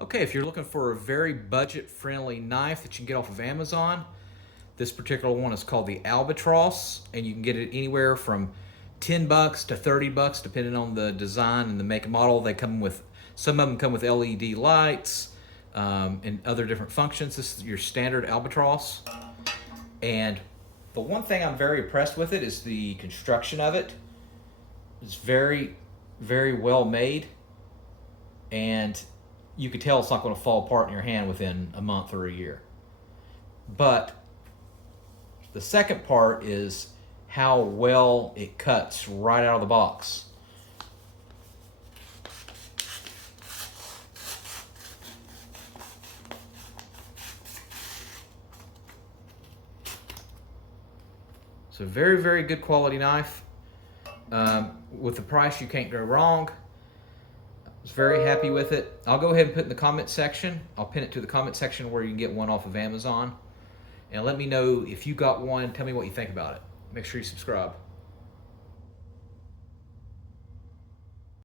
Okay, if you're looking for a very budget-friendly knife that you can get off of Amazon, this particular one is called the Albatross, and you can get it anywhere from $10 to $30, depending on the design and the make and model. Some of them come with LED lights and other different functions. This is your standard Albatross, and the one thing I'm very impressed with it is the construction of it. It's very, very well made, and you can tell it's not going to fall apart in your hand within a month or a year. But the second part is how well it cuts right out of the box. It's a very, very good quality knife. With the price, you can't go wrong. I was very happy with it. I'll go ahead and put it in the comment section. I'll pin it to the comment section where you can get one off of Amazon. And let me know if you got one. Tell me what you think about it. Make sure you subscribe.